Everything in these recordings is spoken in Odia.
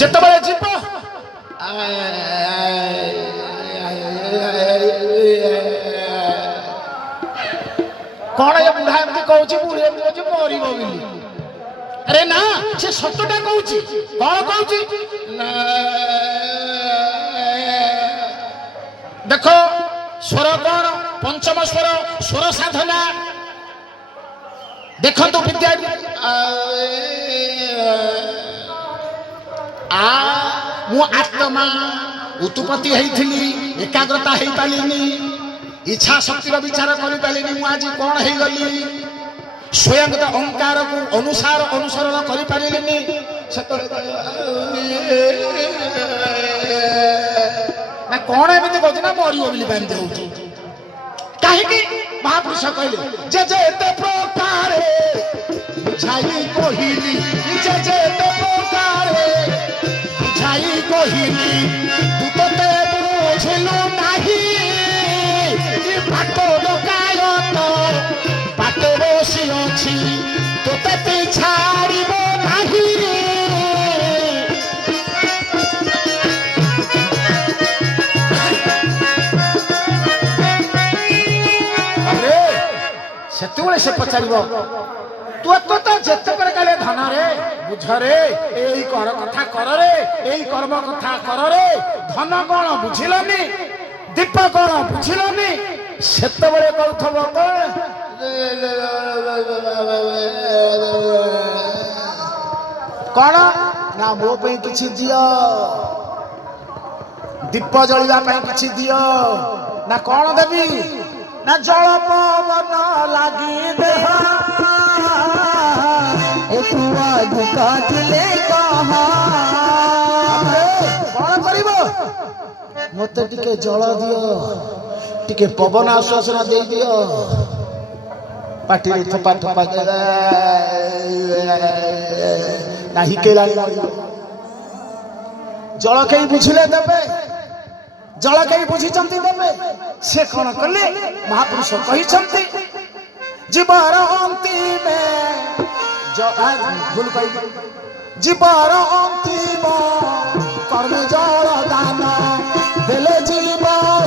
ଯେତେବେଳେ ଯିବ କଣ ଏ ବୁଢା ଏମିତି କହୁଛି, ବୁଢୀ ଏମିତି କହୁଛି ମରିବ ବୋଲି। ଆରେ ନା, ସେ ସତଟା କହୁଛି। କଣ କହୁଛି? ଦେଖ ସ୍ୱର କଣ? ପଞ୍ଚମ ସ୍ୱର, ସ୍ୱର ସାଧନା। ଦେଖନ୍ତୁ ବିଦ୍ୟା ମୁଁ ଆତ୍ମା ଉତ୍ପତ୍ତି ହେଇଥିଲି, ଏକାଗ୍ରତା ହେଇପାରିଲିନି, ଇଚ୍ଛା ଶକ୍ତିର ବିଚାର କରିପାରିଲିନି। ମୁଁ ଆଜି କଣ ହେଇଗଲି? ସ୍ୱୟଂ ଅହଙ୍କାରକୁ ଅନୁସରଣ କରିପାରିଲିନି। ନା କଣ ଏମିତି କହୁଛି ନା ମରିବ ବୋଲି ବାଧ୍ୟ ହଉଛି। କାହିଁକି? ମହାପୁରୁଷ କହିଲେ ଯେ ଏତେ ପ୍ରକାର ବୁଝାଇ କହିଲି, ଯେ ଏତେ ପ୍ରକାର ବୁଝାଇ କହିଲି, ତୁ ତତେ ବୁଝିଲୁ ନାହିଁ। ପାଟ ଡକାୟତ ପାଟେ ବସି ଅଛି, ତୋତେ ଛାଡ଼ିବ ନାହିଁ। ସେତେବେଳେ ସେ ପଚାରିବ, ତୁ ତ ଯେତେବେଳେ କାଳେ ଧନରେ ବୁଝରେ, ଏଇ କର କଥା କରରେ, ଏଇ କର୍ମ କଥା କରରେ, ଧନ କଣ ବୁଝିଲନି, ଦୀପ କଣ ବୁଝିଲନି। ସେତେବେଳେ କହୁଥିବ କଣ ନା ମୋ ପାଇଁ କିଛି ଦିଅ, ଦୀପ ଜଳିବା ପାଇଁ କିଛି ଦିଅ। ନା କଣ ଦେବି? ନା ଜଳ ପବନ ଲାଗି ଦେହ, କଣ କରିବ? ମତେ ଟିକେ ଜଳ ଦିଅ, ଟିକେ ପବନ ଆଶ୍ୱାସନା ଦେଇଦିଅ। ପାଟିରେ ଥୋପା ଥୋପା ନାହିଁ କେଲାଣି। ଜଳ କେହି ବୁଝିଲେ ଦେବେ, ଜଳ କେହି ବୁଝିଛନ୍ତି ଦେବେ। ସେ କଣ କଲେ? ମହାପୁରୁଷ କହିଛନ୍ତି ଜୀବର ଅନ୍ତିମେ ଭୁଲ କହିବି, ଜୀବର ଅନ୍ତିମ କର୍ମେ ଜଳ ଦାନ ଦେଲେ ଜୀବ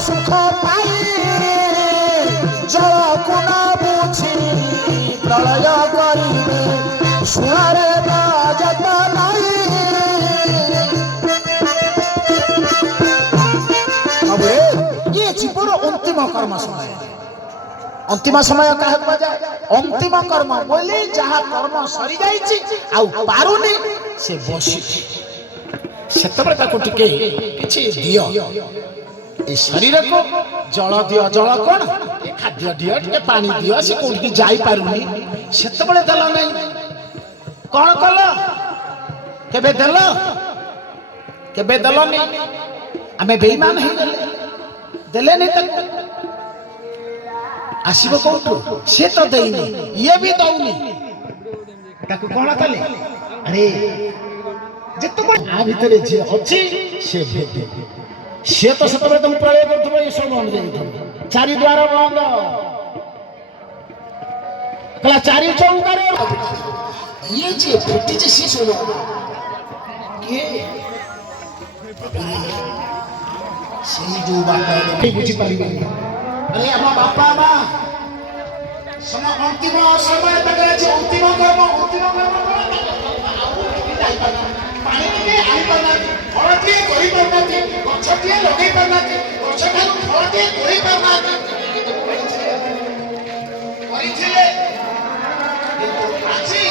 ସୁଖ ପାଇ। ଜଳକୁ ନ ବୁଝି ପ୍ରଳୟ କରିବେ, ଶୁଣରେ ବାଜତ ନାହିଁ। ଇଏ ଜୀବର ଅନ୍ତିମ କର୍ମ ସମୟ। ଅନ୍ତିମ ସମୟ କାହା କୁହାଯାଏ? ଅନ୍ତିମ କର୍ମ ବୋଲି ଯାହା କର୍ମ ସରିଯାଇଛି ଆଉ ପାରୁନି, ସେ ବସିଛି। ସେତେବେଳେ ତାକୁ ଟିକେ କିଛି ଦିଅ, ଏ ଶରୀରକୁ ଜଳ ଦିଅ। ଜଳ କଣ? ଖାଦ୍ୟ ଦିଅ, ଟିକେ ପାଣି ଦିଅ। ସେ କୋଉଠିକି ଯାଇପାରୁନି, ସେତେବେଳେ ଦେଲ ନାହିଁ। କଣ କଲ? କେବେ ଦେଲ? କେବେ ଦେଲନି? ଆମେ ବେଇମାନ ହେଇଗଲେ, ଦେଲେନି ତାକୁ। ଆସିବ କୋଉଠୁ? ସେ ତ ଦେଇନି, ଇଏ ବି ଦଉନି। ତାକୁ କଣ କଲେ? ଆରେ ଯେତେବେଳେ ଆ ଭିତରେ ଯିଏ ଅଛି ସେ ଭେଟେ, ସିଏ ତ ସେତେବେଳେ ତମେ ପ୍ରଳୟ କରୁଥିବ, ଏସବୁ ବନ୍ଦ ଯାଇଥିବ। ଚାରି ଦ୍ୱାର ବନ୍ଦ, କହିଲା ଚାରି ଚୌକାରେ। ଇଏ ଯିଏ ଭେଟିଛି ସିଏ ଶୁଣ କିଏ? ସେଇ ଯୋଉ ବାପା ବୁଝିପାରିବେନି। ଆରେ ଆମ ବାପା ମା ଅନ୍ତିମ ସମୟ ତାଙ୍କର ଅଛି। ଅନ୍ତିମ କର୍ମ, ଅନ୍ତିମ କର୍ମ ପାଣି ଟିକେ ଆଣିପାରୁନାହାନ୍ତି, ଫଳ ଟିଏ କରିପାରୁନାହାନ୍ତି, ଗଛ ଟିଏ ଲଗେଇ ପାରୁନାହାନ୍ତି, ଗଛ ଠାରୁ ଫଳ ଟିଏ ତୋଳି ପାରୁନାହାନ୍ତି। କରିଥିଲେ କିନ୍ତୁ ଆଜି